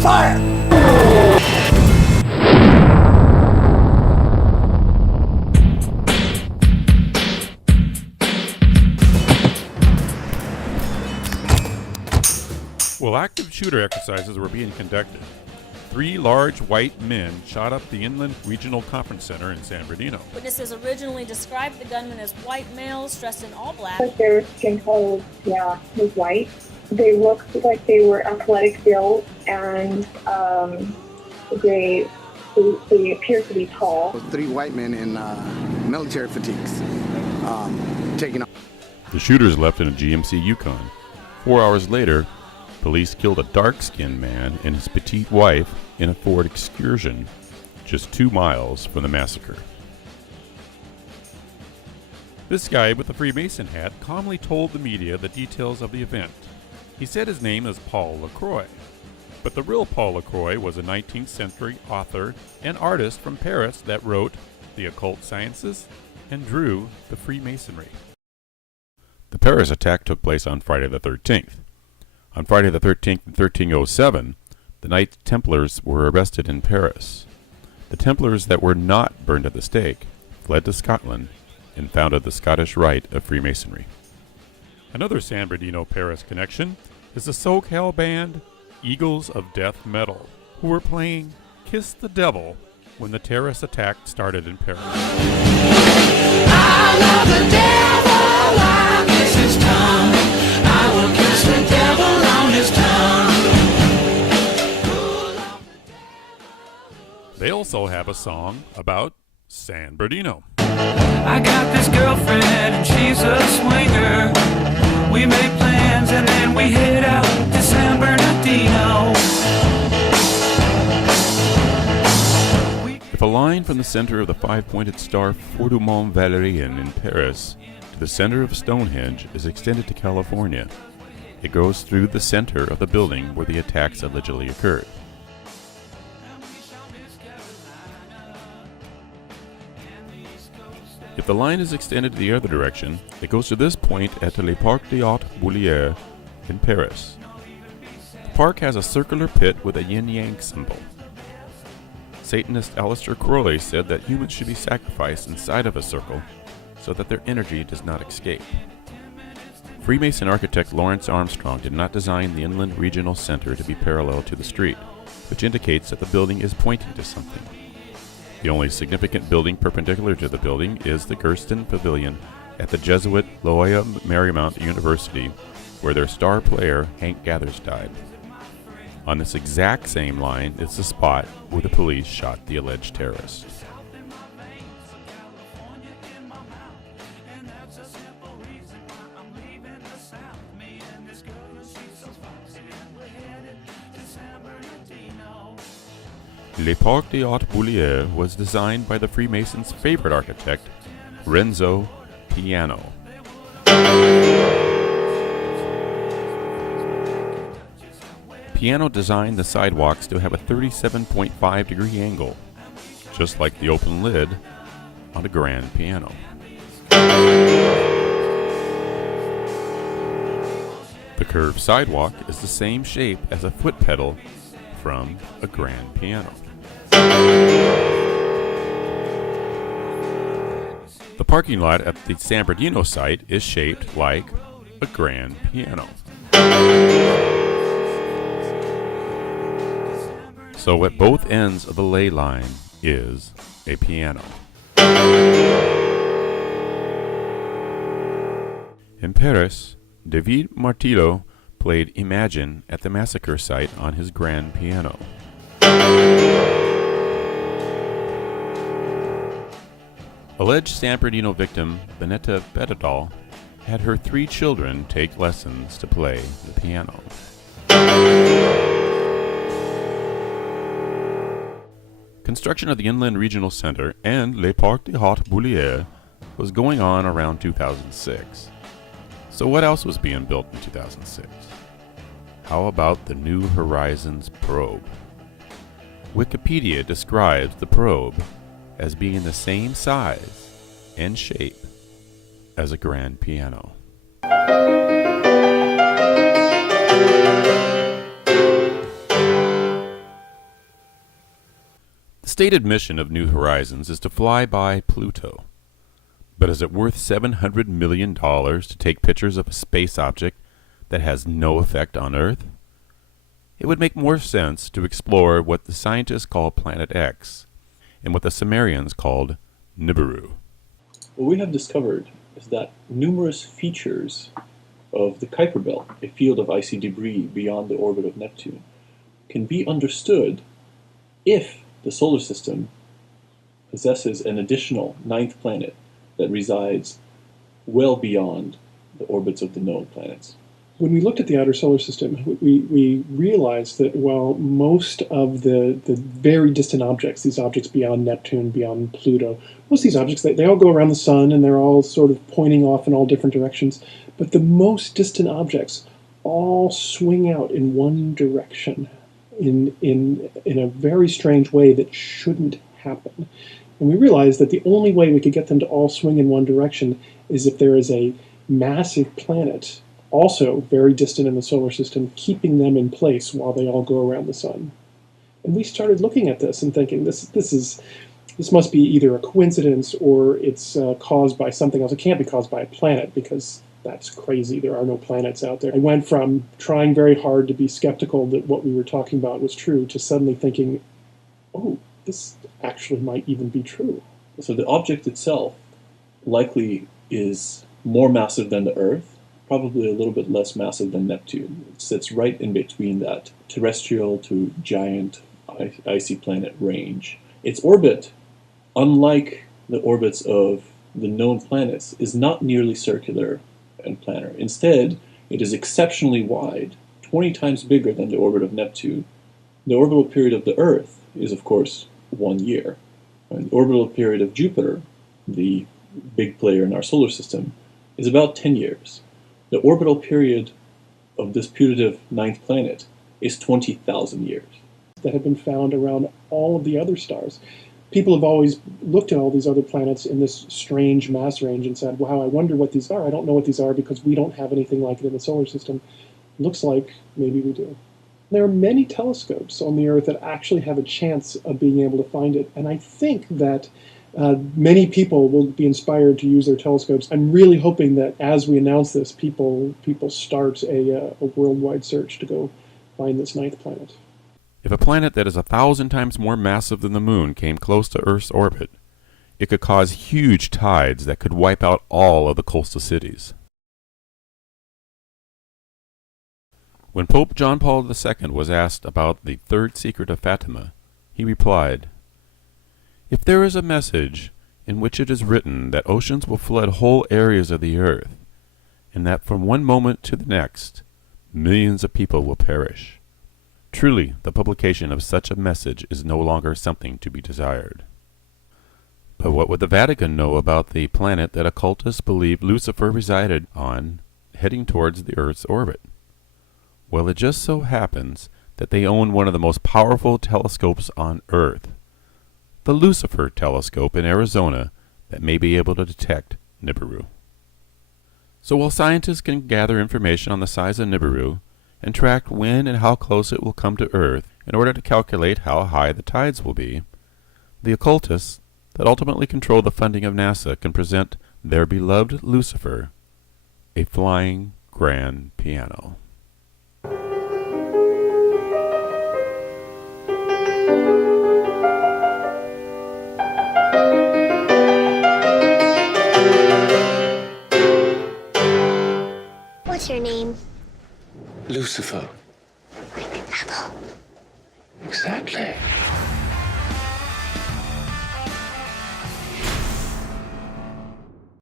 Fire! While active shooter exercises were being conducted, 3 large white men shot up the Inland Regional Conference Center in San Bernardino. Witnesses originally described the gunmen as white males dressed in all black. Their skin color was white. They looked like they were athletic built, and they appeared to be tall. 3 white men in military fatigues taking off. The shooters left in a GMC Yukon. 4 hours later, police killed a dark-skinned man and his petite wife in a Ford Excursion, just 2 miles from the massacre. This guy with the Freemason hat calmly told the media the details of the event. He said his name is Paul LaCroix, but the real Paul LaCroix was a 19th century author and artist from Paris that wrote the occult sciences and drew the Freemasonry. The Paris attack took place on Friday the 13th. On Friday the 13th in 1307, the Knights Templars were arrested in Paris. The Templars that were not burned at the stake fled to Scotland and founded the Scottish Rite of Freemasonry. Another San Bernardino Paris connection is the SoCal band Eagles of Death Metal, who were playing Kiss the Devil when the terrorist attack started in Paris. I love the devil, I kiss his tongue. I will kiss the devil on his tongue. They also have a song about San Bernardino. I got this girlfriend and she's a swinger. We make plans and then we head out to San Bernardino. If a line from the center of the 5-pointed star Fort du Mont Valérien in Paris to the center of Stonehenge is extended to California, it goes through the center of the building where the attacks allegedly occurred. If the line is extended the other direction, it goes to this point at Le Parc des Hautes Boulières in Paris. The park has a circular pit with a yin-yang symbol. Satanist Aleister Crowley said that humans should be sacrificed inside of a circle so that their energy does not escape. Freemason architect Lawrence Armstrong did not design the Inland Regional Center to be parallel to the street, which indicates that the building is pointing to something. The only significant building perpendicular to the building is the Gersten Pavilion at the Jesuit Loyola Marymount University, where their star player Hank Gathers died. On this exact same line is the spot where the police shot the alleged terrorist. Le Parc des Hautes Boulières was designed by the Freemasons' favorite architect, Renzo Piano. Piano designed the sidewalks to have a 37.5-degree angle, just like the open lid on a grand piano. The curved sidewalk is the same shape as a foot pedal from a grand piano. The parking lot at the San Bernardino site is shaped like a grand piano. So at both ends of the ley line is a piano. In Paris, David Martillo played Imagine at the massacre site on his grand piano. Alleged San Bernardino victim Benetta Betadal had her 3 children take lessons to play the piano. Construction of the Inland Regional Center and Le Parc des Hautes Boulières was going on around 2006. So what else was being built in 2006? How about the New Horizons probe? Wikipedia describes the probe as being the same size and shape as a grand piano. The stated mission of New Horizons is to fly by Pluto. But is it worth $700 million to take pictures of a space object that has no effect on Earth? It would make more sense to explore what the scientists call Planet X and what the Sumerians called Nibiru. What we have discovered is that numerous features of the Kuiper Belt, a field of icy debris beyond the orbit of Neptune, can be understood if the solar system possesses an additional ninth planet that resides well beyond the orbits of the known planets. When we looked at the outer solar system, we realized that while most of the very distant objects, these objects beyond Neptune, beyond Pluto, most of these objects, they all go around the sun and they're all sort of pointing off in all different directions, but the most distant objects all swing out in one direction in a very strange way that shouldn't happen. And we realized that the only way we could get them to all swing in one direction is if there is a massive planet, also very distant in the solar system, keeping them in place while they all go around the sun. And we started looking at this and thinking, this must be either a coincidence or it's caused by something else. It can't be caused by a planet because that's crazy. There are no planets out there. I went from trying very hard to be skeptical that what we were talking about was true to suddenly thinking, oh, this actually might even be true. So the object itself likely is more massive than the Earth, probably a little bit less massive than Neptune. It sits right in between that terrestrial to giant icy planet range. Its orbit, unlike the orbits of the known planets, is not nearly circular and planar. Instead, it is exceptionally wide, 20 times bigger than the orbit of Neptune. The orbital period of the Earth is, of course, 1 year. And the orbital period of Jupiter, the big player in our solar system, is about 10 years. The orbital period of this putative ninth planet is 20,000 years. That have been found around all of the other stars. People have always looked at all these other planets in this strange mass range and said, wow, I wonder what these are. I don't know what these are because we don't have anything like it in the solar system. Looks like maybe we do. There are many telescopes on the Earth that actually have a chance of being able to find it. And I think that many people will be inspired to use their telescopes. I'm really hoping that as we announce this, people start a worldwide search to go find this ninth planet. If a planet that is 1,000 times more massive than the Moon came close to Earth's orbit, it could cause huge tides that could wipe out all of the coastal cities. When Pope John Paul II was asked about the third secret of Fatima, he replied, "If there is a message in which it is written that oceans will flood whole areas of the earth, and that from one moment to the next, millions of people will perish, truly the publication of such a message is no longer something to be desired." But what would the Vatican know about the planet that occultists believe Lucifer resided on, heading towards the Earth's orbit? Well, it just so happens that they own one of the most powerful telescopes on Earth, the Lucifer telescope in Arizona, that may be able to detect Nibiru. So while scientists can gather information on the size of Nibiru and track when and how close it will come to Earth in order to calculate how high the tides will be, the occultists that ultimately control the funding of NASA can present their beloved Lucifer a flying grand piano. What's your name? Lucifer. Like an apple. Exactly.